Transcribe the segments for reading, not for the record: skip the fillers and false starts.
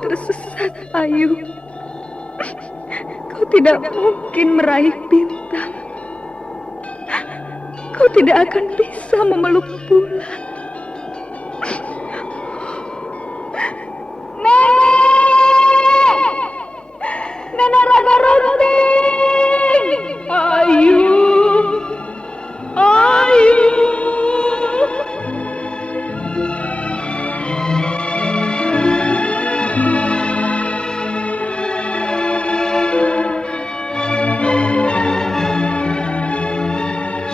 tersesat, Ayu. Kau tidak mungkin meraih bintang. Kau tidak akan bisa memeluk bulan. Nenek Raga Runting! Ayu! Ayu!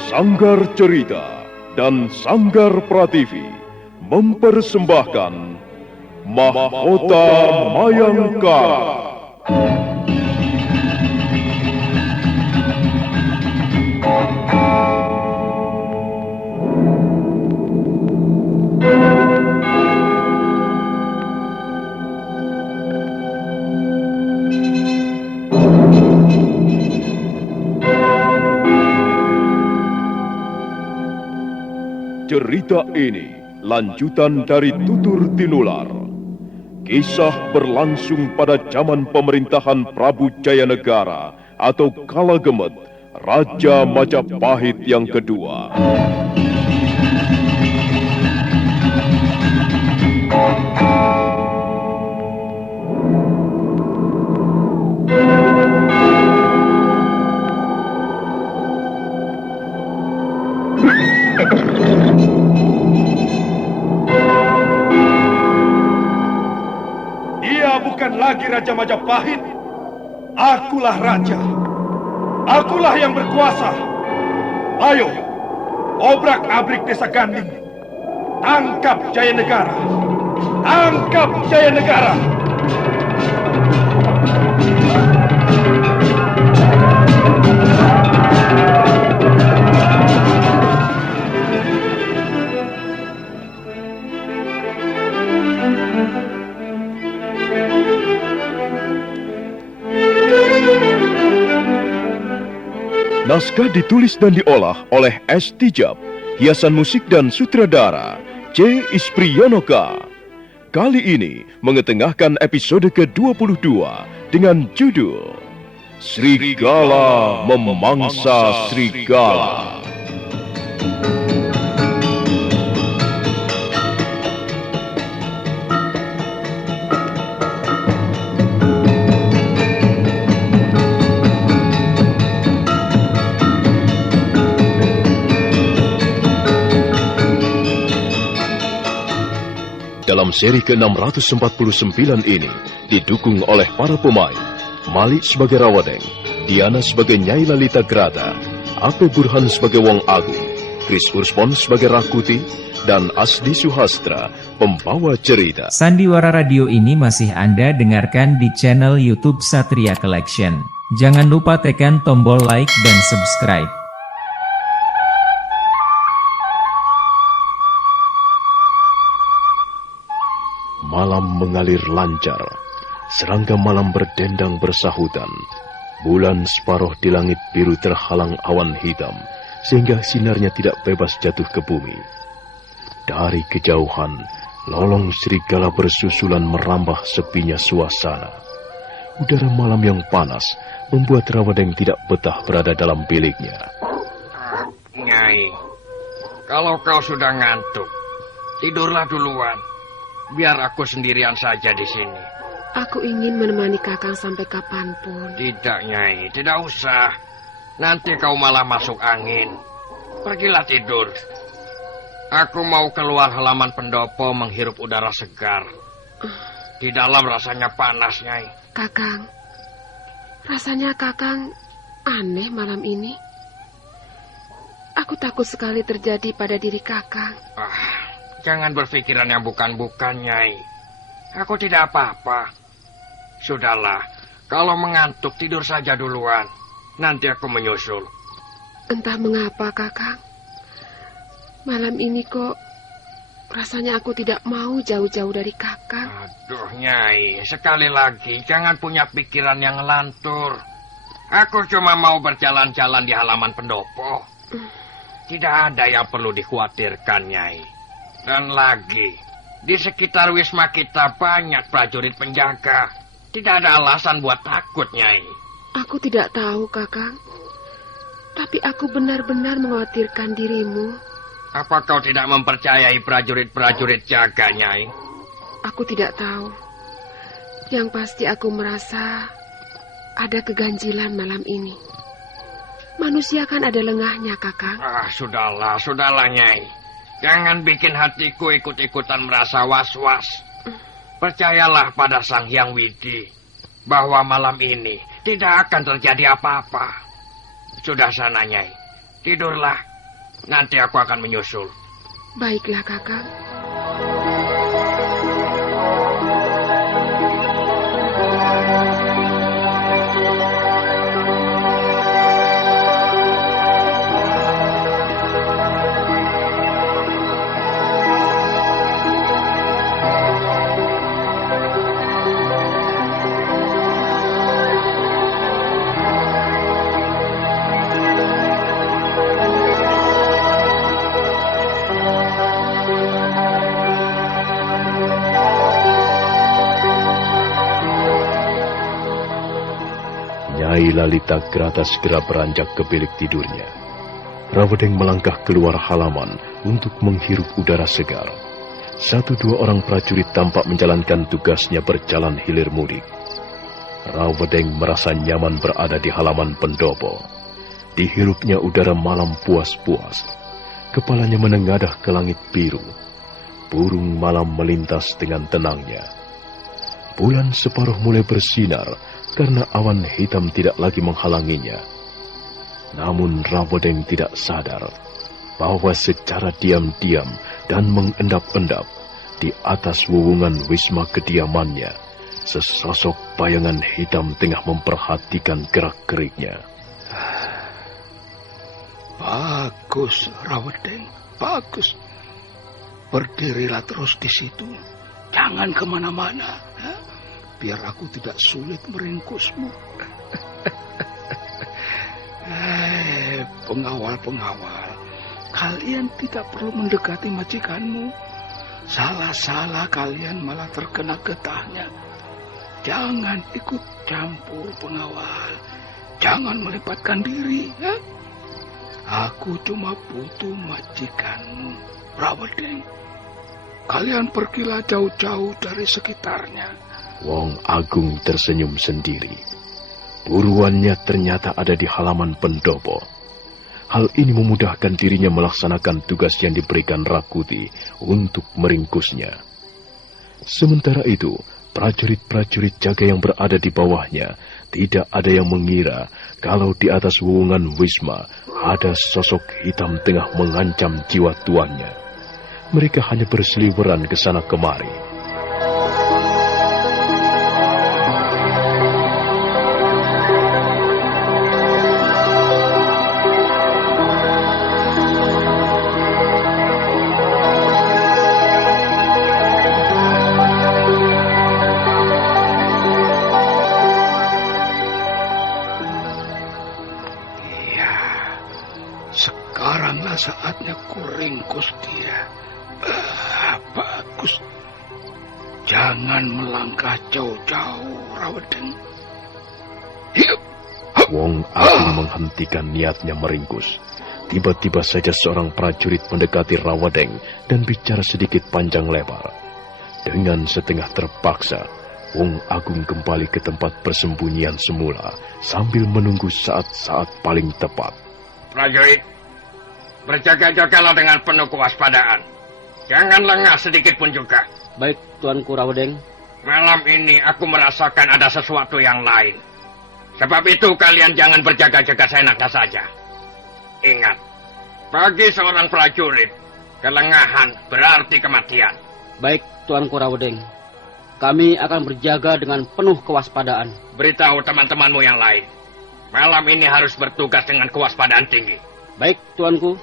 Sanggar Cerita dan Sanggar Prativi mempersembahkan Mahkota Mayangkara. Cerita ini lanjutan dari Tutur Tinular. Kisah berlangsung pada zaman pemerintahan Prabu Jayanegara atau Kala Gemet, Raja Majapahit yang kedua. Dia bukan lagi Raja Majapahit. Akulah raja. Akulah yang berkuasa. Ayo, obrak-abrik desa Ganding. Tangkap Jayanegara. Tangkap Jayanegara. Naskah ditulis dan diolah oleh S. Tijab, hiasan musik dan sutradara C. Ispriyonoka. Kali ini mengetengahkan episode ke-22 dengan judul Serigala Memangsa Serigala. Dalam seri ke-649 ini didukung oleh para pemain Malik sebagai Rawadeng, Diana sebagai Nyai Lalita Grata, Ape Burhan sebagai Wong Agung, Chris Urspon sebagai Rakuti, dan Asdi Suhastra, pembawa cerita. Sandiwara Radio ini masih Anda dengarkan di channel YouTube Satria Collection. Jangan lupa tekan tombol like dan subscribe. Malam mengalir lancar, serangga malam berdendang bersahutan. Bulan separuh di langit biru terhalang awan hitam, sehingga sinarnya tidak bebas jatuh ke bumi. Dari kejauhan, lolong serigala bersusulan merambah sepinya suasana. Udara malam yang panas membuat Rawadeng tidak betah berada dalam biliknya. Nyai, kalau kau sudah ngantuk, tidurlah duluan. Biar aku sendirian saja di sini. Aku ingin menemani Kakang sampai kapanpun. Tidak, Nyai, tidak usah. Nanti kau malah masuk angin. Pergilah tidur. Aku mau keluar halaman pendopo menghirup udara segar. Di dalam rasanya panas, Nyai. Kakang, rasanya Kakang aneh malam ini. Aku takut sekali terjadi pada diri Kakang. Jangan berpikiran yang bukan-bukan, Nyai. Aku tidak apa-apa. Sudahlah, kalau mengantuk tidur saja duluan. Nanti aku menyusul. Entah mengapa, Kakang. Malam ini kok rasanya aku tidak mau jauh-jauh dari Kakang. Aduh, Nyai, sekali lagi jangan punya pikiran yang lantur. Aku cuma mau berjalan-jalan di halaman pendopo. Tidak ada yang perlu dikhawatirkan, Nyai. Dan lagi, Di sekitar wisma kita banyak prajurit penjaga. Tidak ada alasan buat takut, Nyai. Aku tidak tahu, Kakang. Tapi aku benar-benar mengkhawatirkan dirimu. Apa kau tidak mempercayai prajurit-prajurit jaga, Nyai? Aku tidak tahu. Yang pasti aku merasa ada keganjilan malam ini. Manusia kan ada lengahnya, Kakang. Sudahlah, Nyai. Jangan bikin hatiku ikut-ikutan merasa was-was. Percayalah pada Sang Hyang Widi bahwa malam ini tidak akan terjadi apa-apa. Sudah sana, Nyai. Tidurlah. Nanti aku akan menyusul. Baiklah, Kakang. Nyai Lalita Grata segera beranjak ke bilik tidurnya. Rawedeng melangkah keluar halaman untuk menghirup udara segar. 1-2 orang prajurit tampak menjalankan tugasnya berjalan hilir mudik. Rawedeng merasa nyaman berada di halaman pendopo. Dihirupnya udara malam puas-puas. Kepalanya menengadah ke langit biru. Burung malam melintas dengan tenangnya. Bulan separuh mulai bersinar karena awan hitam tidak lagi menghalanginya. Namun Rawedeng tidak sadar bahwa secara diam-diam dan mengendap-endap di atas wuwungan wisma kediamannya, sesosok bayangan hitam tengah memperhatikan gerak-geriknya. Bagus, Rawedeng, bagus. Berdirilah terus di situ. Jangan kemana-mana, ya? Biar aku tidak sulit meringkusmu. Pengawal-pengawal, kalian tidak perlu mendekati majikanmu. Salah-salah kalian malah terkena getahnya. Jangan ikut campur, pengawal. Jangan melibatkan diri, ya? Aku cuma butuh majikanmu, Rawedeng. Kalian pergilah jauh-jauh dari sekitarnya. Wong Agung tersenyum sendiri. Buruannya ternyata ada di halaman pendopo. Hal ini memudahkan dirinya melaksanakan tugas yang diberikan Rakuti untuk meringkusnya. Sementara itu, prajurit-prajurit jaga yang berada di bawahnya tidak ada yang mengira kalau di atas wuwungan wisma ada sosok hitam tengah mengancam jiwa tuannya. Mereka hanya berseliweran ke sana kemari. Sekaranglah saatnya kuringkus dia. Bagus. Jangan melangkah jauh-jauh, Rawedeng. Hidup. Wong Agung menghentikan niatnya meringkus. Tiba-tiba saja seorang prajurit mendekati Rawedeng dan bicara sedikit panjang lebar. Dengan setengah terpaksa, Wong Agung kembali ke tempat persembunyian semula sambil menunggu saat-saat paling tepat. Prajurit, berjaga-jagalah dengan penuh kewaspadaan. Jangan lengah sedikit pun juga. Baik, Tuanku Rawedeng. Malam ini aku merasakan ada sesuatu yang lain. Sebab itu kalian jangan berjaga-jaga seenaknya saja. Ingat, bagi seorang prajurit, kelengahan berarti kematian. Baik, Tuanku Rawedeng. Kami akan berjaga dengan penuh kewaspadaan. Beritahu teman-temanmu yang lain. Malam ini harus bertugas dengan kewaspadaan tinggi. Baik, Tuanku.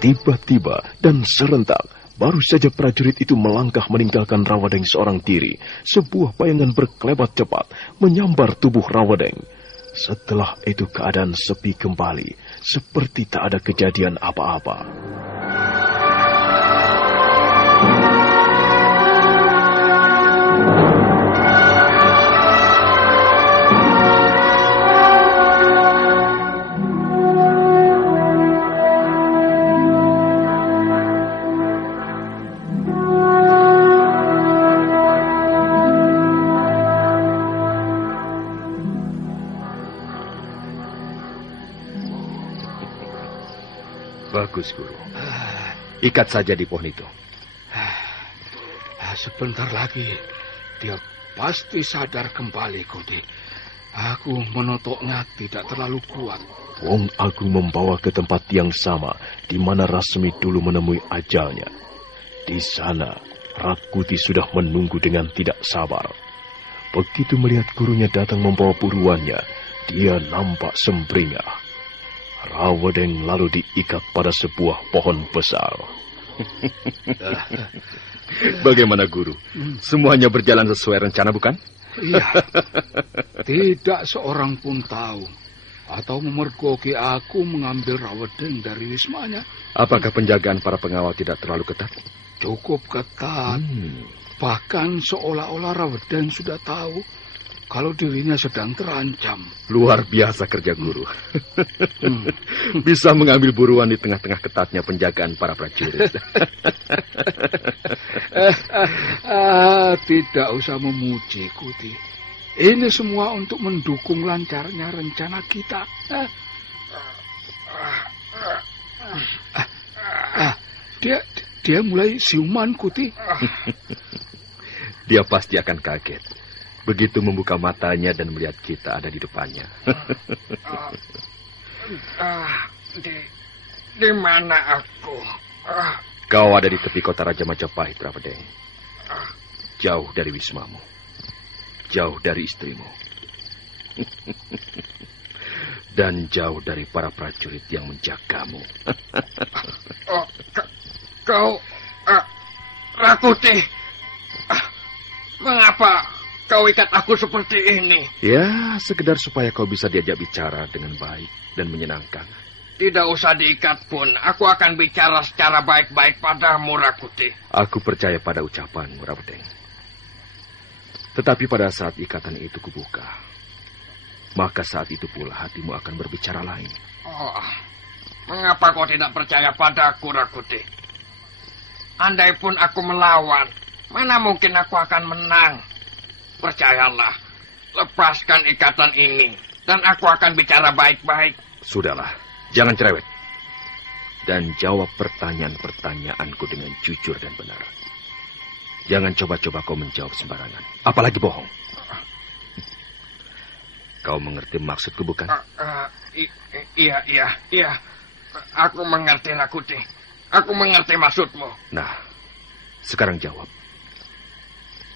Tiba-tiba dan serentak, baru saja prajurit itu melangkah meninggalkan Rawadeng seorang diri, sebuah bayangan berkelebat cepat menyambar tubuh Rawadeng. Setelah itu keadaan sepi kembali, seperti tak ada kejadian apa-apa. Bagus, Guru. Ikat saja di pohon itu. Sebentar lagi dia pasti sadar kembali, Kudi. Aku menotoknya tidak terlalu kuat. Wong Agung membawa ke tempat yang sama di mana Rasmi dulu menemui ajalnya. Di sana, Rakuti sudah menunggu dengan tidak sabar. Begitu melihat gurunya datang membawa buruannya, dia nampak sembringah. Rawadeng lalu diikat pada sebuah pohon besar. Bagaimana, Guru? Semuanya berjalan sesuai rencana, bukan? Iya. Tidak seorang pun tahu atau memergoki aku mengambil Rawadeng dari wismanya. Apakah penjagaan para pengawal tidak terlalu ketat? Cukup ketat. Bahkan seolah-olah Rawadeng sudah tahu kalau dirinya sedang terancam. Luar biasa kerja Guru. Bisa mengambil buruan di tengah-tengah ketatnya penjagaan para prajurit. Tidak usah memuji, Kuti. Ini semua untuk mendukung lancarnya rencana kita. Dia mulai siuman, Kuti. Dia pasti akan kaget begitu membuka matanya dan melihat kita ada di depannya. Di mana aku? Kau ada di tepi kota Raja Majapahit, Rawadeng. Jauh dari wismamu. Jauh dari istrimu. Dan jauh dari para prajurit yang menjagamu. Kau... Rakuti. Mengapa kau ikat aku seperti ini? Ya, sekedar supaya kau bisa diajak bicara dengan baik dan menyenangkan. Tidak usah diikat pun. Aku akan bicara secara baik-baik padamu, Rakuti. Aku percaya pada ucapanmu, Rawadeng. Tetapi pada saat ikatan itu kubuka, maka saat itu pula hatimu akan berbicara lain. Mengapa kau tidak percaya padaku, Rakuti? Andai pun aku melawan, mana mungkin aku akan menang? Percayalah, lepaskan ikatan ini, dan aku akan bicara baik-baik. Sudahlah, jangan cerewet. Dan jawab pertanyaan-pertanyaanku dengan jujur dan benar. Jangan coba-coba kau menjawab sembarangan, apalagi bohong. Kau mengerti maksudku, bukan? Iya. Aku mengerti, Rakuti. Aku mengerti maksudmu. Nah, sekarang jawab.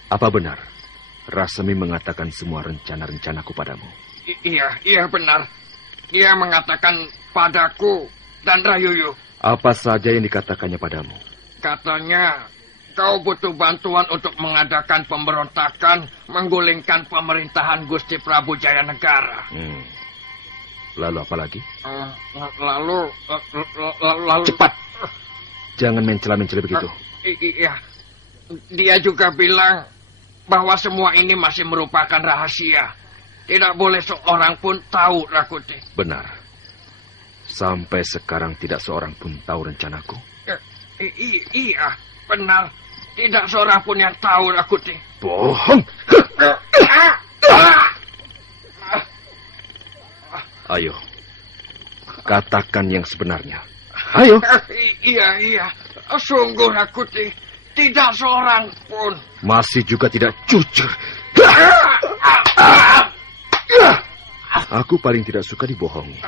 Apa benar Rasmi mengatakan semua rencana-rencanaku padamu? Iya benar. Dia mengatakan padaku dan Rayuyu. Apa saja yang dikatakannya padamu? Katanya kau butuh bantuan untuk mengadakan pemberontakan, menggulingkan pemerintahan Gusti Prabu Jayanegara. Lalu apa lagi? Lalu... Cepat! Jangan mencela-mencela begitu. Iya. Dia juga bilang bahwa semua ini masih merupakan rahasia. Tidak boleh seorang pun tahu, Rakuti. Benar. Sampai sekarang tidak seorang pun tahu rencanaku. Iya, benar. Tidak seorang pun yang tahu, Rakuti. Bohong! Ayo, katakan yang sebenarnya. Ayo. Iya. Sungguh, Rakuti. Tidak seorang pun. Masih juga tidak jujur. Aku paling tidak suka dibohongi.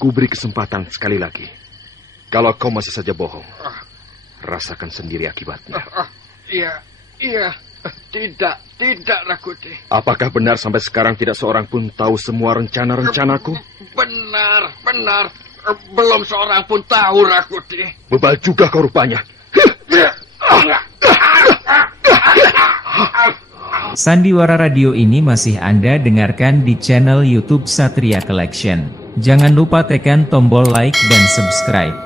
Ku beri kesempatan sekali lagi. Kalau kau masih saja bohong, rasakan sendiri akibatnya. Iya. Tidak, Rakuti. Apakah benar sampai sekarang tidak seorang pun tahu semua rencana-rencanaku? Benar. Belum seorang pun tahu, Rakuti. Bebal juga kau rupanya. Sandiwara radio ini masih Anda dengarkan di channel YouTube Satria Collection. Jangan lupa tekan tombol like dan subscribe.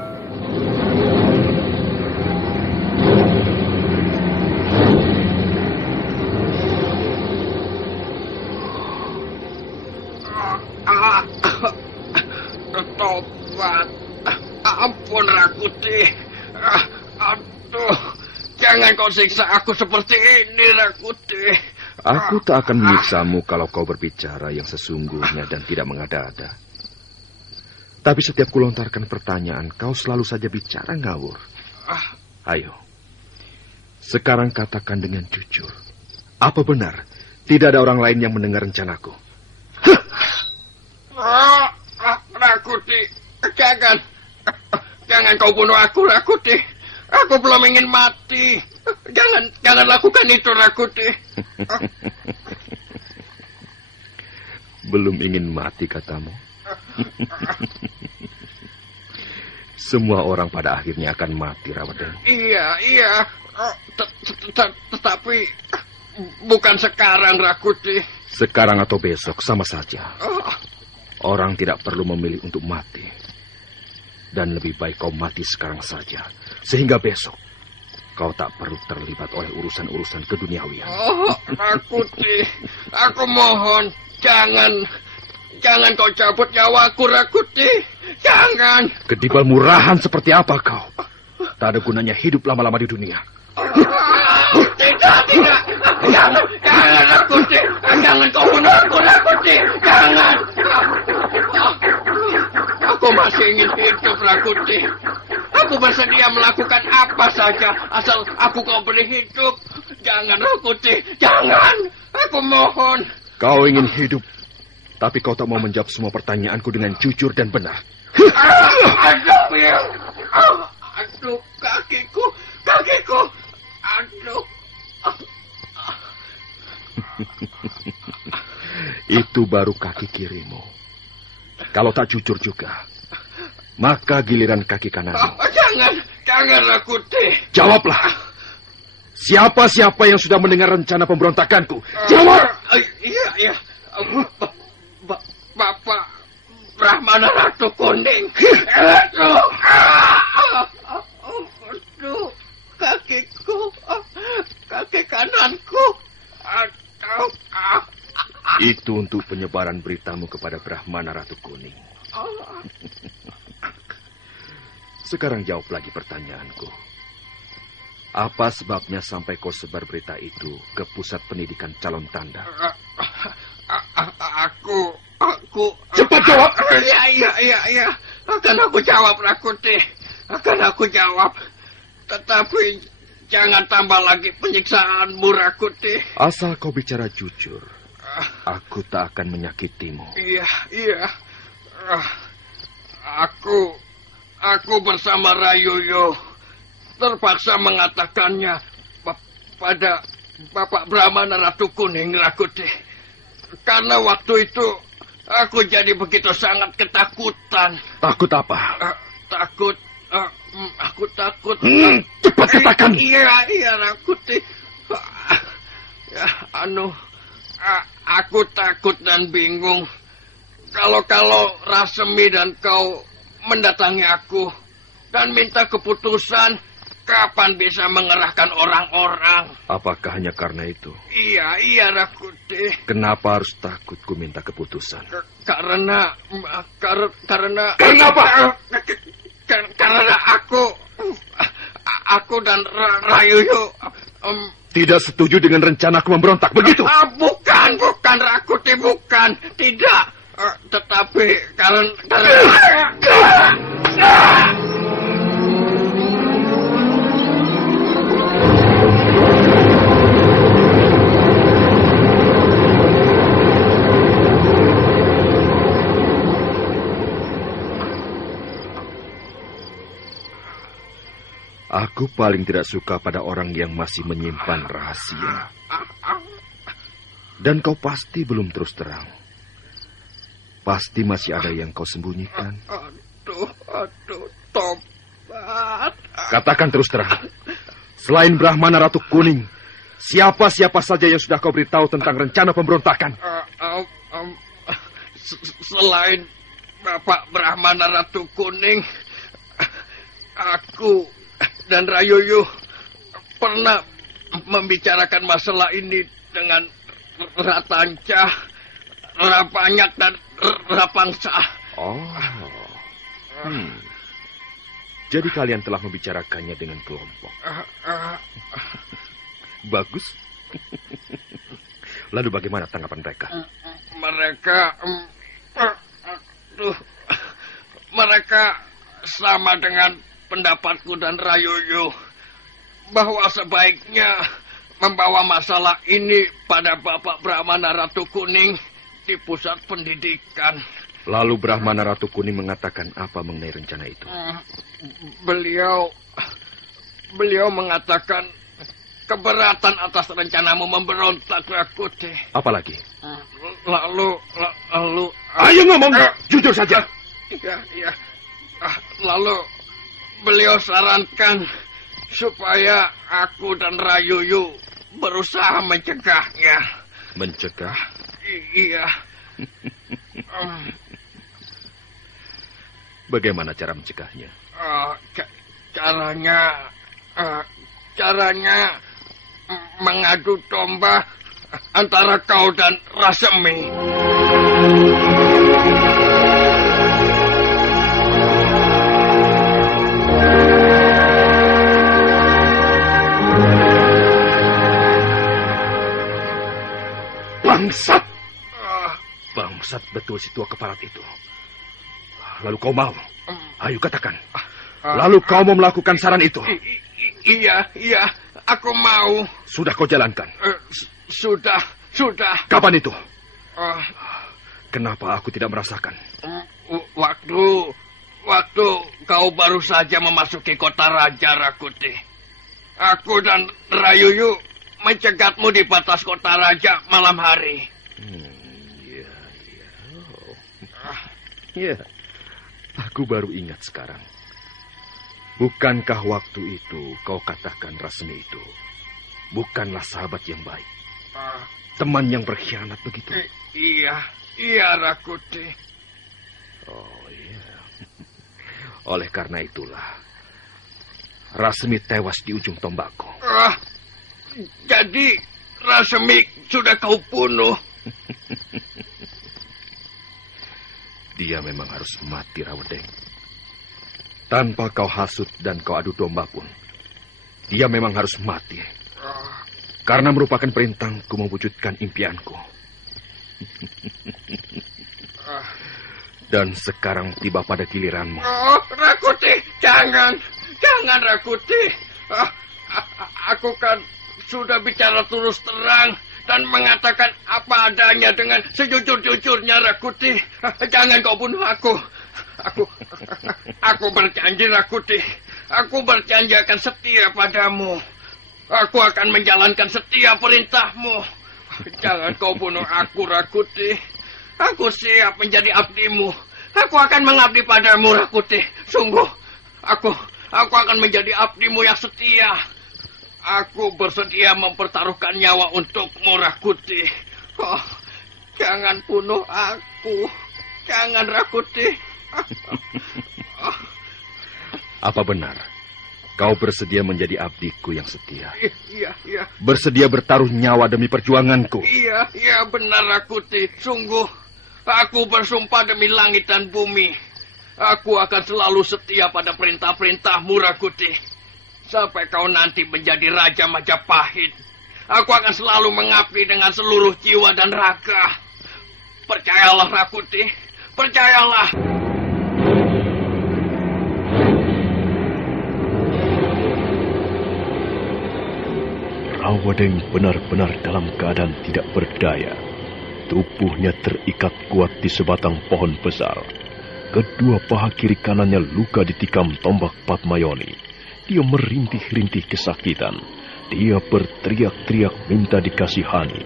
Tobat. Ampun, Rakuti. Aduh, jangan kau siksa aku seperti ini, Rakuti. Aku tak akan menyiksamu kalau kau berbicara yang sesungguhnya dan tidak mengada-ada. Tapi setiap kulontarkan pertanyaan, kau selalu saja bicara ngawur. Ayo, sekarang katakan dengan jujur. Apa benar tidak ada orang lain yang mendengar rencanaku? Rakuti, jangan kau bunuh aku, Rakuti. Aku belum ingin mati. Jangan lakukan itu, Rakuti. Belum ingin mati, katamu? Semua orang pada akhirnya akan mati, Rawadeng. Iya. Tetapi bukan sekarang, Rakuti. Sekarang atau besok sama saja. Orang tidak perlu memilih untuk mati. Dan lebih baik kau mati sekarang saja. Sehingga besok kau tak perlu terlibat oleh urusan-urusan keduniawian. Rakuti, aku mohon, jangan kau cabut nyawaku, Rakuti. Jangan. Kedibal murahan seperti apa kau? Tak ada gunanya hidup lama-lama di dunia. Tidak. Jangan, Rakuti. Jangan kau bunuh aku, Rakuti. Jangan. Aku masih ingin hidup, Rakuti. Aku bersedia melakukan apa saja asal aku kau beri hidup. Jangan, Rakuti. Jangan. Aku mohon. Kau ingin hidup, tapi kau tak mau menjawab semua pertanyaanku dengan jujur dan benar. Aduh, kakiku. Aduh. Itu baru kaki kirimu. Kalau tak jujur juga, maka giliran kaki kananmu. Jangan, Rakuti. Jawablah. Siapa-siapa yang sudah mendengar rencana pemberontakanku? Jawab. Iya. Bapak Brahmana Ratu Kuning. Aduh, kakiku. Kaki kananku. Aduh. Itu untuk penyebaran beritamu kepada Brahmana Ratu Kuning. Sekarang jawab lagi pertanyaanku. Apa sebabnya sampai kau sebar berita itu ke pusat pendidikan calon tanda? Aku... Cepat jawab! Iya. Akan aku jawab, Rakuti. Akan aku jawab. Tetapi jangan tambah lagi penyiksaanmu, Rakuti. Asal kau bicara jujur, aku tak akan menyakitimu. Iya. Aku bersama Rayuyo terpaksa mengatakannya pada Bapak Brahmana Ratu Kuning, Rakuti. Karena waktu itu aku jadi begitu sangat ketakutan. Takut apa? Aku takut. Cepat katakan. Iya, Rakuti. Aku takut dan bingung. Kalau Rasemi dan kau mendatangi aku dan minta keputusan kapan bisa mengerahkan orang-orang. Apakah hanya karena itu? Iya, Rakuti. Kenapa harus takut ku minta keputusan? Karena Kenapa? Karena aku dan Rayuyo tidak setuju dengan rencanaku memberontak, begitu? Bukan, Rakuti, bukan. Tidak. Tetapi karena... Aku paling tidak suka pada orang yang masih menyimpan rahasia. Dan kau pasti belum terus terang. Pasti masih ada yang kau sembunyikan. Aduh. Ratu Tobat. Katakan terus terang. Selain Brahmana Ratu Kuning, siapa-siapa saja yang sudah kau beritahu tentang rencana pemberontakan? Selain Bapak Brahmana Ratu Kuning, aku dan Rayuyu pernah membicarakan masalah ini dengan Ratanca, Rapanyak, dan Rapangsa. Oh. Jadi kalian telah membicarakannya dengan kelompok. Bagus. Lalu bagaimana tanggapan mereka? Mereka sama dengan pendapatku dan Rayuyu bahwa sebaiknya membawa masalah ini pada Bapak Brahmana Ratu Kuning di pusat pendidikan. Lalu Brahmana Ratu Kuning mengatakan apa mengenai rencana itu? Beliau mengatakan keberatan atas rencanamu memberontak, Rakuti. Apalagi? Lalu Ayo ngomong, jujur saja. Iya. Lalu beliau sarankan supaya aku dan Rayuyu berusaha mencegahnya. Mencegah? Iya. Bagaimana cara mencegahnya? Caranya mengadu domba antara kau dan Rasemi. Bangsat! Bangsat betul si tua keparat itu. Lalu kau mau? Ayo katakan. Lalu kau mau melakukan saran itu? Iya, aku mau. Sudah kau jalankan? Sudah. Kapan itu? Kenapa aku tidak merasakan? Waktu kau baru saja memasuki kota Raja, Rakuti. Aku dan Rayuyu mencegatmu di batas kota Raja malam hari. Ya, aku baru ingat sekarang. Bukankah waktu itu kau katakan Rasmi itu bukanlah sahabat yang baik? Teman yang berkhianat begitu? Iya, Rakuti. Oh iya. Oleh karena itulah Rasmi tewas di ujung tombakku. Jadi Rasmi sudah kau bunuh? Dia memang harus mati, Rawedeng. Tanpa kau hasut dan kau adu domba pun, dia memang harus mati. Karena merupakan perintahku mewujudkan impianku. Dan sekarang tiba pada giliranmu. Rakuti, jangan Rakuti. Aku kan sudah bicara terus terang dan mengatakan apa adanya dengan sejujur-jujurnya, Rakuti. Jangan kau bunuh aku. Aku berjanji, Rakuti. Aku berjanji akan setia padamu. Aku akan menjalankan setiap perintahmu. Jangan kau bunuh aku, Rakuti. Aku siap menjadi abdimu. Aku akan mengabdi padamu, Rakuti. Sungguh, aku akan menjadi abdimu yang setia. Aku bersedia mempertaruhkan nyawa untukmu, Rakuti. Jangan bunuh aku. Jangan, Rakuti. Apa benar kau bersedia menjadi abdiku yang setia? Iya. Bersedia bertaruh nyawa demi perjuanganku? Iya, benar, Rakuti. Sungguh, aku bersumpah demi langit dan bumi. Aku akan selalu setia pada perintah-perintahmu, Rakuti. Sampai kau nanti menjadi Raja Majapahit. Aku akan selalu mengabdi dengan seluruh jiwa dan raga. Percayalah, Rakuti. Percayalah. Rawedeng benar-benar dalam keadaan tidak berdaya. Tubuhnya terikat kuat di sebatang pohon besar. Kedua paha kiri kanannya luka ditikam tombak Padmayoni. Dia merintih-rintih kesakitan. Dia berteriak-teriak minta dikasihani.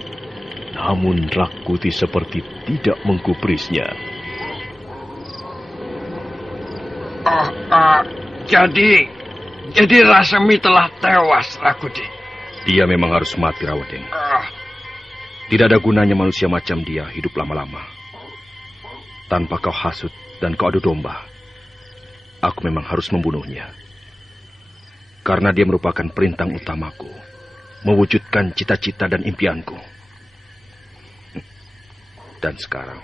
Namun Rakuti seperti tidak menggubrisnya. Jadi Rasemi telah tewas, Rakuti. Dia memang harus mati, Rawadeng. Tidak ada gunanya manusia macam dia hidup lama-lama. Tanpa kau hasut dan kau adu domba, aku memang harus membunuhnya. Karena dia merupakan perintang utamaku, mewujudkan cita-cita dan impianku. Dan sekarang,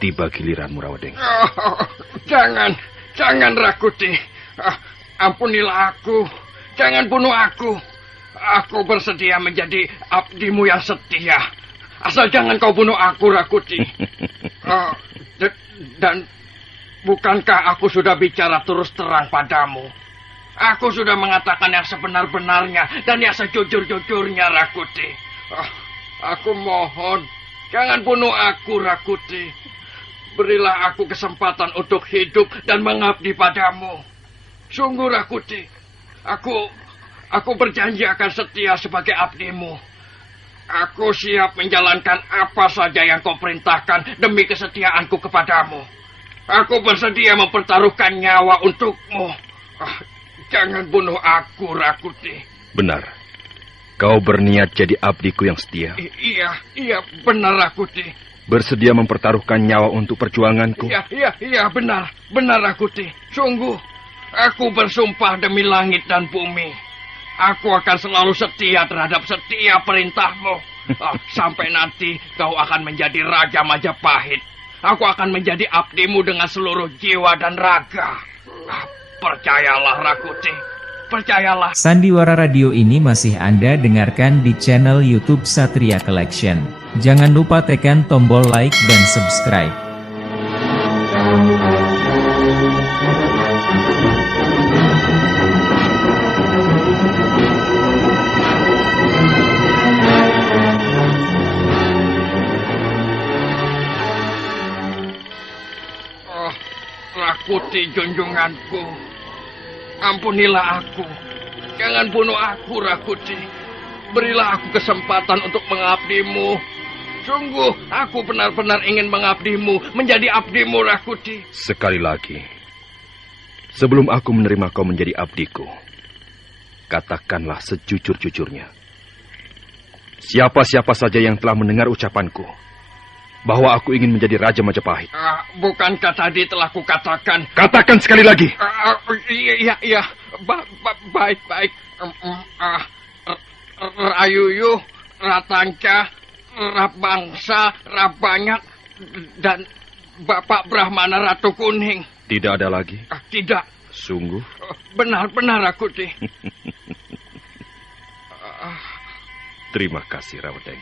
tiba giliranmu, Rawadeng. Jangan Rakuti. Ampunilah aku. Jangan bunuh aku. Aku bersedia menjadi abdimu yang setia. Asal jangan kau bunuh aku, Rakuti. Dan bukankah aku sudah bicara terus terang padamu? Aku sudah mengatakan yang sebenar-benarnya dan yang sejujur-jujurnya, Rakuti. Aku mohon, jangan bunuh aku, Rakuti. Berilah aku kesempatan untuk hidup dan mengabdi padamu. Sungguh, Rakuti, aku berjanji akan setia sebagai abdimu. Aku siap menjalankan apa saja yang kau perintahkan demi kesetiaanku kepadamu. Aku bersedia mempertaruhkan nyawa untukmu. Jangan bunuh aku, Rakuti. Benar. Kau berniat jadi abdiku yang setia. Iya, benar, Rakuti. Bersedia mempertaruhkan nyawa untuk perjuanganku. Iya, benar, Rakuti. Sungguh, aku bersumpah demi langit dan bumi. Aku akan selalu setia terhadap setiap perintahmu. Sampai nanti kau akan menjadi Raja Majapahit. Aku akan menjadi abdimu dengan seluruh jiwa dan raga. Percayalah, Rakuti. Percayalah. Sandiwara Radio ini masih Anda dengarkan di channel YouTube Satria Collection. Jangan lupa tekan tombol like dan subscribe. Rakuti junjunganku, ampunilah aku. Jangan bunuh aku, Rakuti. Berilah aku kesempatan untuk mengabdimu. Sungguh, aku benar-benar ingin mengabdimu, menjadi abdimu, Rakuti. Sekali lagi, sebelum aku menerima kau menjadi abdiku, katakanlah sejujur-jujurnya. Siapa-siapa saja yang telah mendengar ucapanku, bahwa aku ingin menjadi Raja Majapahit. Bukankah tadi telah kukatakan? Katakan sekali lagi. Iya. Baik. Rayuyu, Ratanca, Rabangsa, Rabanyak, dan Bapak Brahmana Ratu Kuning. Tidak ada lagi? Tidak. Sungguh? Benar, Rakuti. Terima kasih, Rawadeng.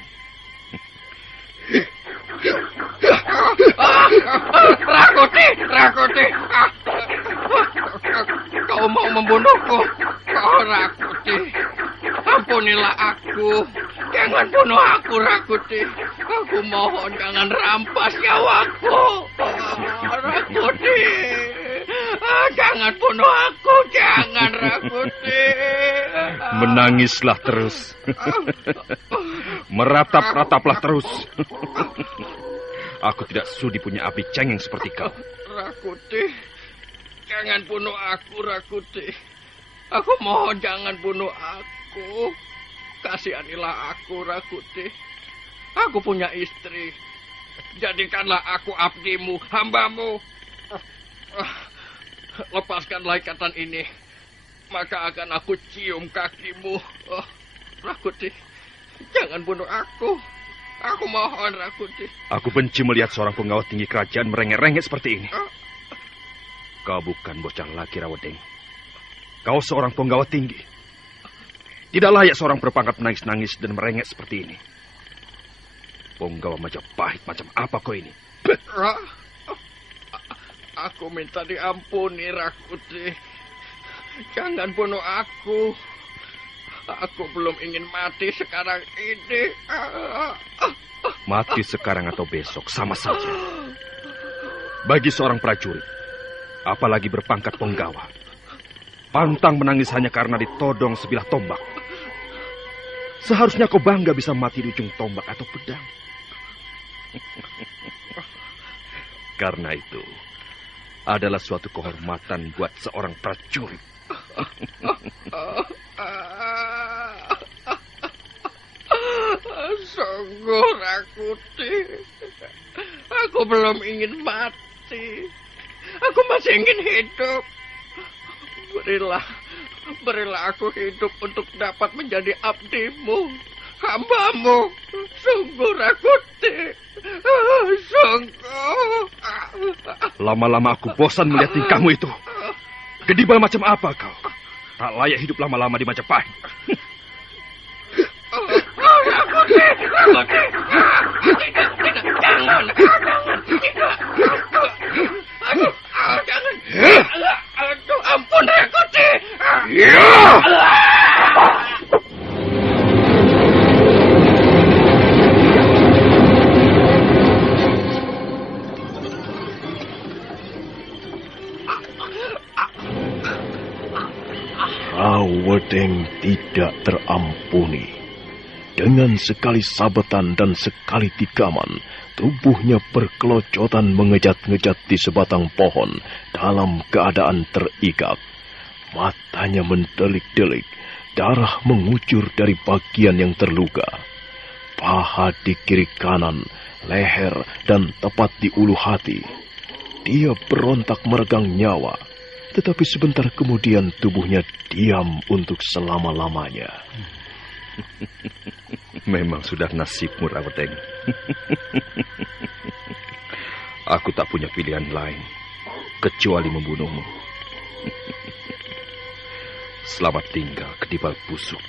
Rakuti. Kau mau membunuhku? Rakuti. Ampunilah aku. Jangan bunuh aku, Rakuti. Aku mohon jangan rampas nyawaku. Rakuti. Jangan bunuh aku. Jangan, Rakuti. Menangislah terus. Meratap-rataplah terus. Aku tidak sudi punya api cengeng seperti kau. Rakuti, jangan bunuh aku, Rakuti. Aku mohon jangan bunuh aku. Kasihanilah aku, Rakuti. Aku punya istri. Jadikanlah aku abdimu, hambamu. Lepaskanlah ikatan ini, maka akan aku cium kakimu. Rakuti, jangan bunuh aku. Aku mohon, Rakuti. Aku benci melihat seorang penggawa tinggi kerajaan merengek-rengek seperti ini. Kau bukan bocah laki, Rawadeng. Kau seorang penggawa tinggi. Tidak layak seorang berpangkat menangis-nangis dan merengek seperti ini. Penggawa Majapahit macam apa kau ini? Aku minta diampuni, Rakuti. Jangan bunuh aku. Aku belum ingin mati sekarang ini. Mati sekarang atau besok, sama saja. Bagi seorang prajurit, apalagi berpangkat penggawa, pantang menangis hanya karena ditodong sebilah tombak. Seharusnya kau bangga bisa mati di ujung tombak atau pedang. Karena itu, adalah suatu kehormatan buat seorang prajurit. Sungguh, Rakuti. Aku belum ingin mati. Aku masih ingin hidup. Berilah aku hidup untuk dapat menjadi abdimu, hambamu. Sungguh, Rakuti. Sungguh. Lama-lama aku bosan melihat tingkahmu itu. Gedibal macam apa kau? Tak layak hidup lama-lama di Majapahit. Rakuti. Tidak, jangan. Aduh, jangan. Aduh, ampun, Rakuti. Rawedeng tidak terampuni. Dengan sekali sabetan dan sekali tikaman, tubuhnya berkelojotan mengejat-ngejat di sebatang pohon dalam keadaan terikat. Matanya mendelik-delik, darah mengucur dari bagian yang terluka. Paha di kiri kanan, leher, dan tepat di ulu hati. Dia berontak meregang nyawa. Tetapi sebentar kemudian tubuhnya diam untuk selama-lamanya. Memang sudah nasibmu, Rawedeng. Aku tak punya pilihan lain kecuali membunuhmu. Selamat tinggal, Gedibal busuk.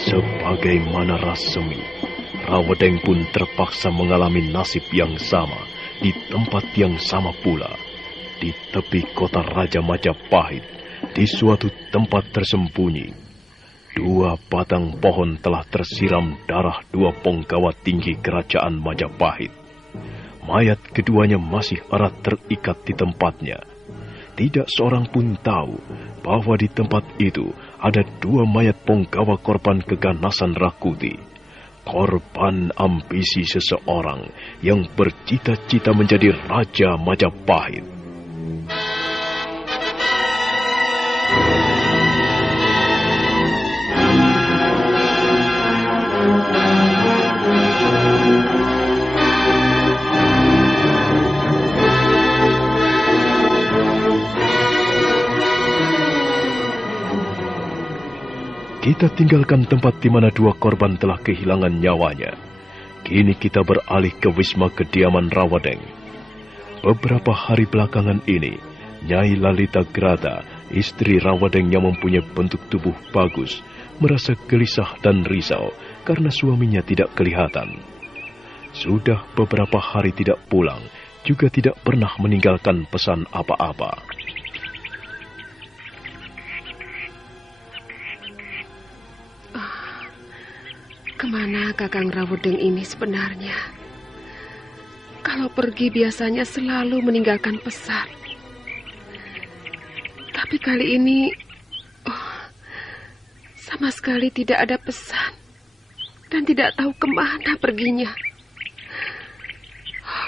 Sebagaimana Rasemi, Rawedeng pun terpaksa mengalami nasib yang sama di tempat yang sama pula, di tepi kota Raja Majapahit, di suatu tempat tersembunyi. 2 batang pohon telah tersiram darah 2 penggawa tinggi kerajaan Majapahit. Mayat keduanya masih erat terikat di tempatnya. Tidak seorang pun tahu bahwa di tempat itu ada 2 mayat penggawa korban keganasan Rakuti. Korban ambisi seseorang yang bercita-cita menjadi Raja Majapahit. Kita tinggalkan tempat di mana 2 korban telah kehilangan nyawanya. Kini kita beralih ke wisma kediaman Rawedeng. Beberapa hari belakangan ini, Nyai Lalita Grata, istri Rawedeng yang mempunyai bentuk tubuh bagus, merasa gelisah dan risau karena suaminya tidak kelihatan. Sudah beberapa hari tidak pulang, juga tidak pernah meninggalkan pesan apa-apa. Kemana Kakang Rawedeng ini sebenarnya? Kalau pergi biasanya selalu meninggalkan pesan. Tapi kali ini, sama sekali tidak ada pesan. Dan tidak tahu kemana perginya.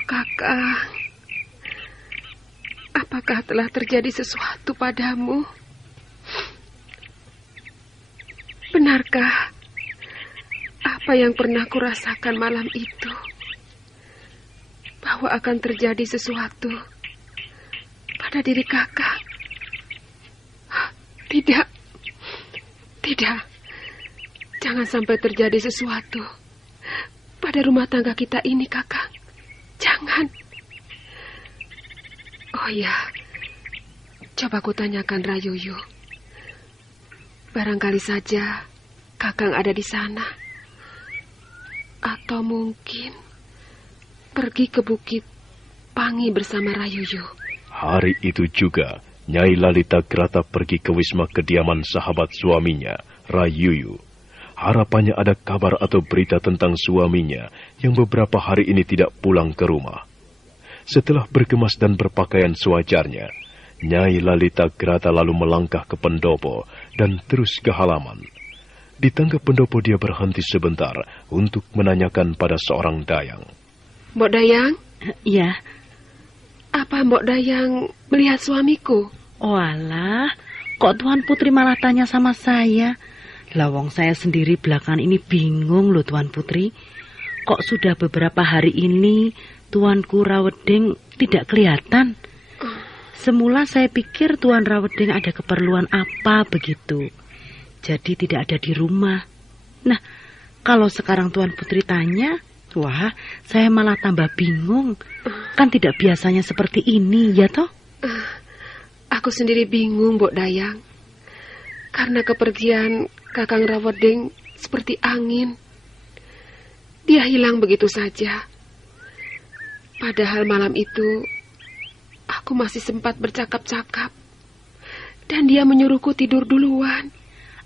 Kakang, apakah telah terjadi sesuatu padamu? Benarkah apa yang pernah kurasakan malam itu? Bahwa akan terjadi sesuatu pada diri Kakang? Tidak. Tidak. Jangan sampai terjadi sesuatu pada rumah tangga kita ini, Kakang. Jangan. Oh ya, coba kutanyakan Rayuyu. Barangkali saja Kakang ada di sana. Atau mungkin pergi ke Bukit Pangi bersama Rayuyu. Hari itu juga, Nyai Lalita Grata pergi ke wisma kediaman sahabat suaminya, Rayuyu. Harapannya ada kabar atau berita tentang suaminya yang beberapa hari ini tidak pulang ke rumah. Setelah berkemas dan berpakaian sewajarnya, Nyai Lalita Grata lalu melangkah ke pendopo dan terus ke halaman. Di tangga pendopo dia berhenti sebentar untuk menanyakan pada seorang dayang. Mbok Dayang? Ya. Apa Mbok Dayang melihat suamiku? Oh alah, kok Tuan Putri malah tanya sama saya? Lawang saya sendiri belakangan ini bingung loh Tuan Putri. Kok sudah beberapa hari ini Tuanku Rawedeng tidak kelihatan? Semula saya pikir Tuan Rawedeng ada keperluan apa begitu. Jadi tidak ada di rumah. Nah, kalau sekarang Tuan Putri tanya, wah, saya malah tambah bingung. Kan tidak biasanya seperti ini, ya toh? Aku sendiri bingung, Mbok Dayang. Karena kepergian Kakang Rawedeng seperti angin. Dia hilang begitu saja. Padahal malam itu aku masih sempat bercakap-cakap. Dan dia menyuruhku tidur duluan.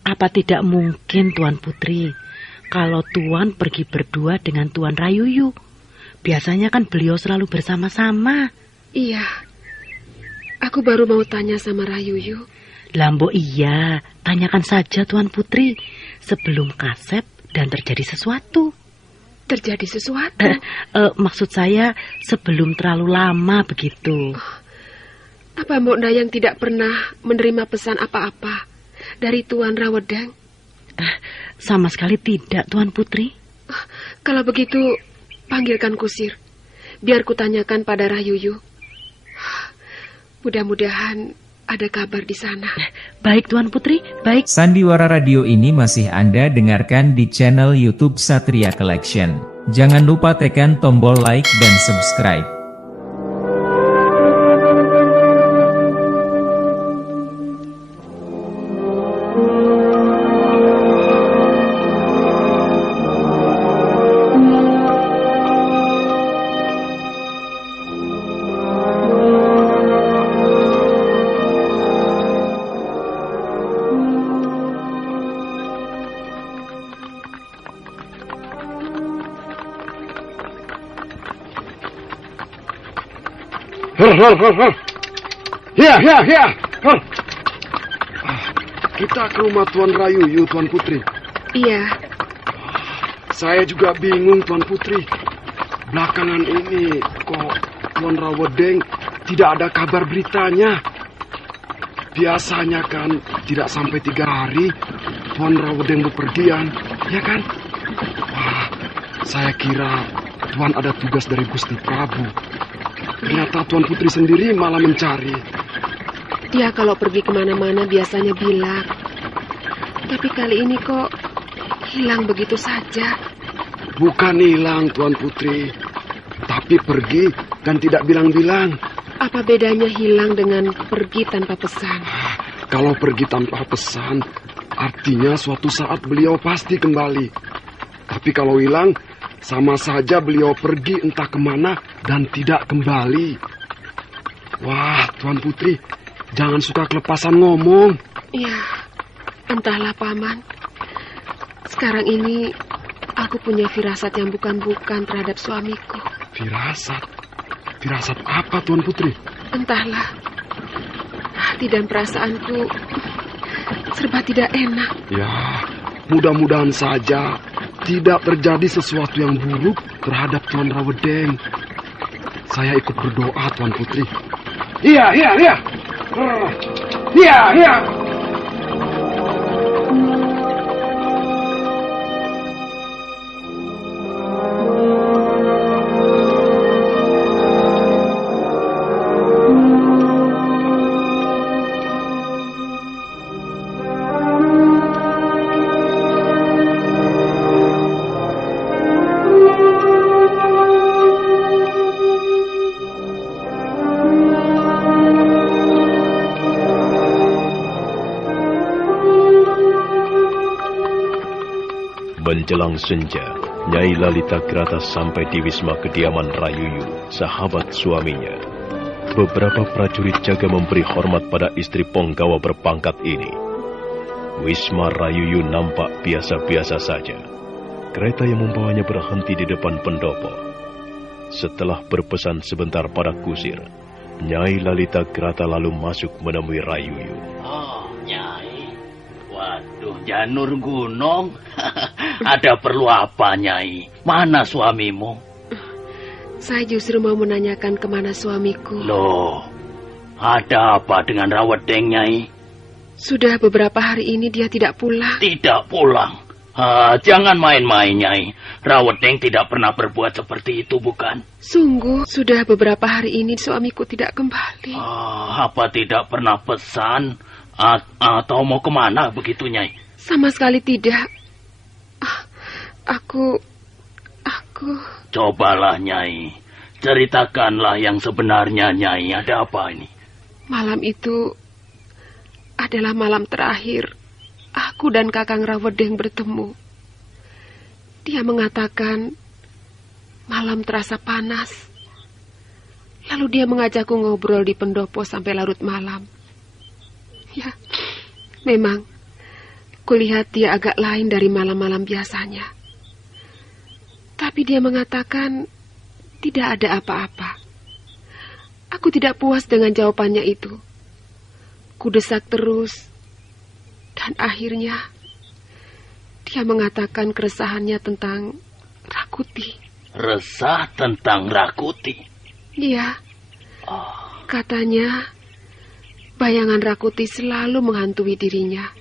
Apa tidak mungkin, Tuan Putri, kalau Tuan pergi berdua dengan Tuan Rayuyu? Biasanya kan beliau selalu bersama-sama. Iya. Aku baru mau tanya sama Rayuyu. Lambo iya, tanyakan saja Tuan Putri sebelum kasep dan terjadi sesuatu. Terjadi sesuatu? Maksud saya sebelum terlalu lama begitu. Apa Mbok Dayang tidak pernah menerima pesan apa-apa dari Tuan Rawedeng? Sama sekali tidak, Tuan Putri. Kalau begitu, panggilkan kusir. Biar kutanyakan pada Rayuyu. Mudah-mudahan ada kabar di sana. Baik, Tuan Putri, baik. Sandiwara Radio ini masih Anda dengarkan di channel YouTube Satria Collection. Jangan lupa tekan tombol like dan subscribe. Ya. Kita ke rumah Tuan Rayuyu, Tuan Putri. Iya. Saya juga bingung, Tuan Putri. Belakangan ini kok Tuan Rawedeng tidak ada kabar beritanya. Biasanya kan tidak sampai 3 hari Tuan Rawedeng bepergian, ya kan? Wah, saya kira Tuan ada tugas dari Gusti Prabu. Ternyata Tuan Putri sendiri malah mencari. Dia kalau pergi kemana-mana biasanya bilang. Tapi kali ini kok hilang begitu saja. Bukan hilang, Tuan Putri. Tapi pergi dan tidak bilang-bilang. Apa bedanya hilang dengan pergi tanpa pesan? Kalau pergi tanpa pesan, artinya suatu saat beliau pasti kembali. Tapi kalau hilang, sama saja beliau pergi entah kemana dan tidak kembali. Wah, Tuan Putri, jangan suka kelepasan ngomong. Ya, entahlah Paman. Sekarang ini aku punya firasat yang bukan-bukan terhadap suamiku. Firasat? Firasat apa, Tuan Putri? Entahlah. Hati dan perasaanku serba tidak enak. Ya, mudah-mudahan saja tidak terjadi sesuatu yang buruk terhadap Tuan Rawedeng. Saya ikut berdoa, Tuan Putri. Iya. Menjelang senja, Nyai Lalita Grata sampai di wisma kediaman Rayuyu, sahabat suaminya. Beberapa prajurit jaga memberi hormat pada istri penggawa berpangkat ini. Wisma Rayuyu nampak biasa-biasa saja. Kereta yang membawanya berhenti di depan pendopo. Setelah berpesan sebentar pada kusir, Nyai Lalita Grata lalu masuk menemui Rayuyu. Oh, Nyai. Waduh, Janur Gunung. Ada perlu apa, Nyai? Mana suamimu? Saya justru mau menanyakan kemana suamiku. Loh, ada apa dengan Rawedeng, Nyai? Sudah beberapa hari ini dia tidak pulang. Tidak pulang? Jangan main-main, Nyai. Rawedeng tidak pernah berbuat seperti itu, bukan? Sungguh, sudah beberapa hari ini suamiku tidak kembali. Apa tidak pernah pesan? Atau mau kemana begitu, Nyai? Sama sekali tidak. Aku... Cobalah, Nyai. Ceritakanlah yang sebenarnya, Nyai. Ada apa ini? Malam itu adalah malam terakhir aku dan Kakang Rawedeng bertemu. Dia mengatakan malam terasa panas. Lalu dia mengajakku ngobrol di pendopo sampai larut malam. Ya, memang kulihat dia agak lain dari malam-malam biasanya. Tapi dia mengatakan tidak ada apa-apa. Aku tidak puas dengan jawabannya itu. Kudesak terus. Dan akhirnya dia mengatakan keresahannya tentang Rakuti. Resah tentang Rakuti? Iya. Katanya bayangan Rakuti selalu menghantui dirinya.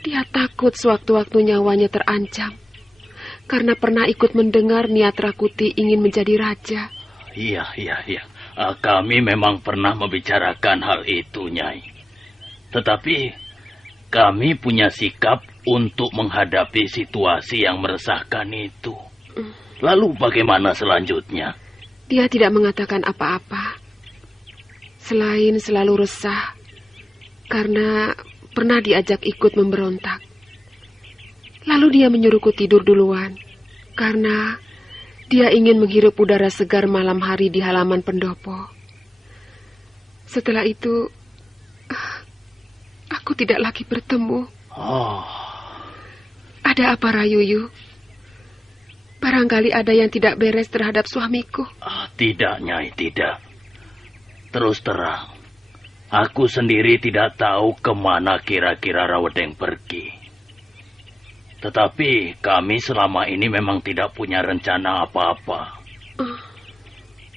Dia takut sewaktu-waktu nyawanya terancam karena pernah ikut mendengar niat Rakuti ingin menjadi raja. Iya. Kami memang pernah membicarakan hal itu, Nyai. Tetapi kami punya sikap untuk menghadapi situasi yang meresahkan itu. Lalu bagaimana selanjutnya? Dia tidak mengatakan apa-apa. Selain selalu resah karena pernah diajak ikut memberontak. Lalu dia menyuruhku tidur duluan karena dia ingin menghirup udara segar malam hari di halaman pendopo. Setelah itu, aku tidak lagi bertemu. Ada apa, Rayuyu? Barangkali ada yang tidak beres terhadap suamiku. Tidak, Nyai, tidak. Terus terang, aku sendiri tidak tahu kemana kira-kira Rawedeng pergi. Tetapi kami selama ini memang tidak punya rencana apa-apa.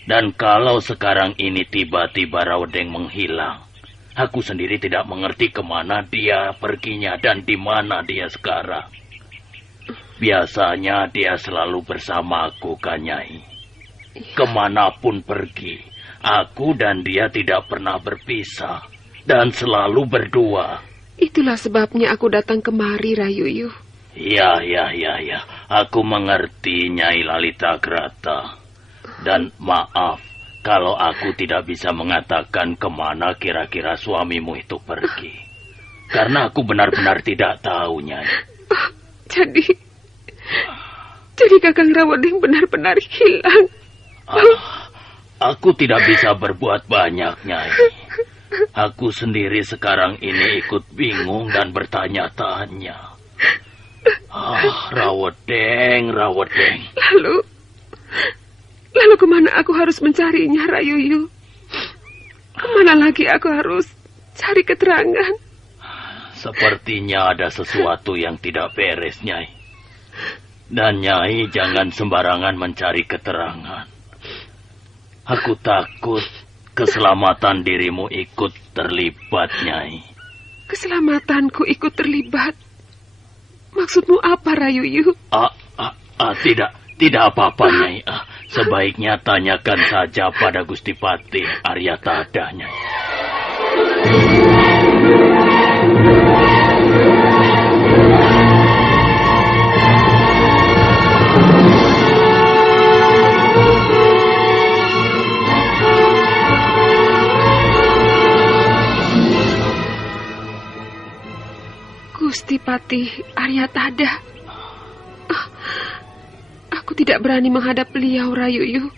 Dan kalau sekarang ini tiba-tiba Rawedeng menghilang, aku sendiri tidak mengerti kemana dia perginya dan di mana dia sekarang. Biasanya dia selalu bersamaku, kan, Nyai. Kemanapun pergi, aku dan dia tidak pernah berpisah dan selalu berdua. Itulah sebabnya aku datang kemari, Rayuyu. Ya. Aku mengerti, Nyai Lalita Grata. Dan maaf kalau aku tidak bisa mengatakan kemana kira-kira suamimu itu pergi. Karena aku benar-benar tidak tahu, Nyai. Jadi Kakang Rawedeng benar-benar hilang. Aku tidak bisa berbuat banyak, Nyai. Aku sendiri sekarang ini ikut bingung dan bertanya-tanya. Rawedeng. Lalu kemana aku harus mencarinya, Rayuyu? Kemana lagi aku harus cari keterangan? Sepertinya ada sesuatu yang tidak beres, Nyai. Dan Nyai jangan sembarangan mencari keterangan. Aku takut keselamatan dirimu ikut terlibat, Nyai. Keselamatanku ikut terlibat? Maksudmu apa, Rayuyu? Tidak apa-apa, Nyai. Sebaiknya tanyakan saja pada Gusti Patih Aryatada, Nyai. Gusti Patih Aryatada. Aku tidak berani menghadap beliau, Rayuyu.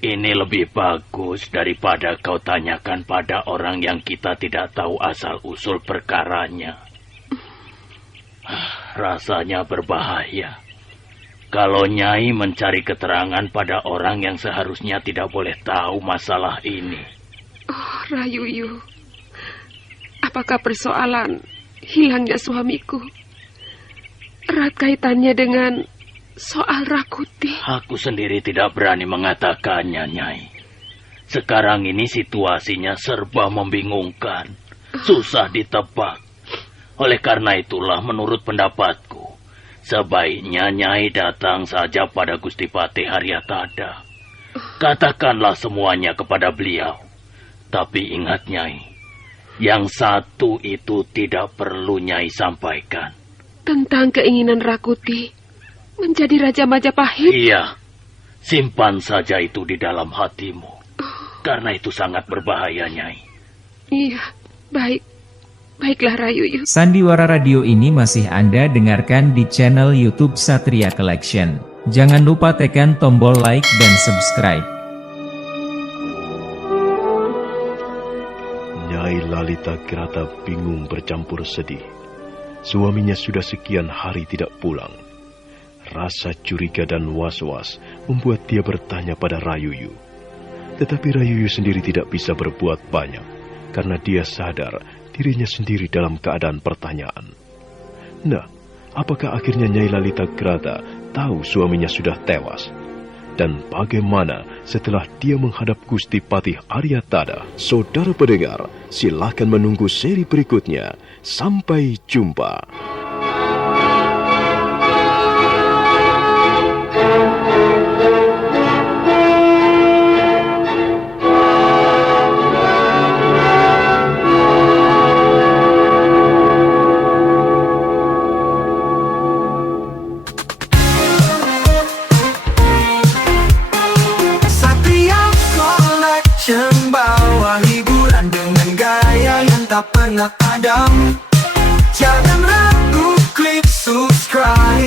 Ini lebih bagus daripada kau tanyakan pada orang yang kita tidak tahu asal-usul perkaranya. Rasanya berbahaya. Kalau Nyai mencari keterangan pada orang yang seharusnya tidak boleh tahu masalah ini. Oh, Rayuyu. Apakah persoalan hilangnya suamiku erat kaitannya dengan soal Rakuti? Aku sendiri tidak berani mengatakannya, Nyai. Sekarang ini situasinya serba membingungkan. Susah ditebak. Oleh karena itulah menurut pendapatku, sebaiknya Nyai datang saja pada Gusti Patih Aryatada. Katakanlah semuanya kepada beliau. Tapi ingat, Nyai, yang satu itu tidak perlu Nyai sampaikan. Tentang keinginan Rakuti menjadi Raja Majapahit? Iya, simpan saja itu di dalam hatimu. Karena itu sangat berbahaya, Nyai. Iya, baik. Baiklah, Rayuyu. Sandiwara Radio ini masih Anda dengarkan di channel YouTube Satria Collection. Jangan lupa tekan tombol like dan subscribe. Nyai Lalita Grata bingung bercampur sedih. Suaminya sudah sekian hari tidak pulang. Rasa curiga dan was-was membuat dia bertanya pada Rayuyu. Tetapi Rayuyu sendiri tidak bisa berbuat banyak, karena dia sadar dirinya sendiri dalam keadaan pertanyaan. Nah, apakah akhirnya Nyai Lalita Grata tahu suaminya sudah tewas? Dan bagaimana setelah dia menghadap Gusti Patih Aryatada? Saudara pendengar, silakan menunggu seri berikutnya. Sampai jumpa. Bawa hiburan dengan gaya yang tak pernah padam. Jangan ragu, klik subscribe.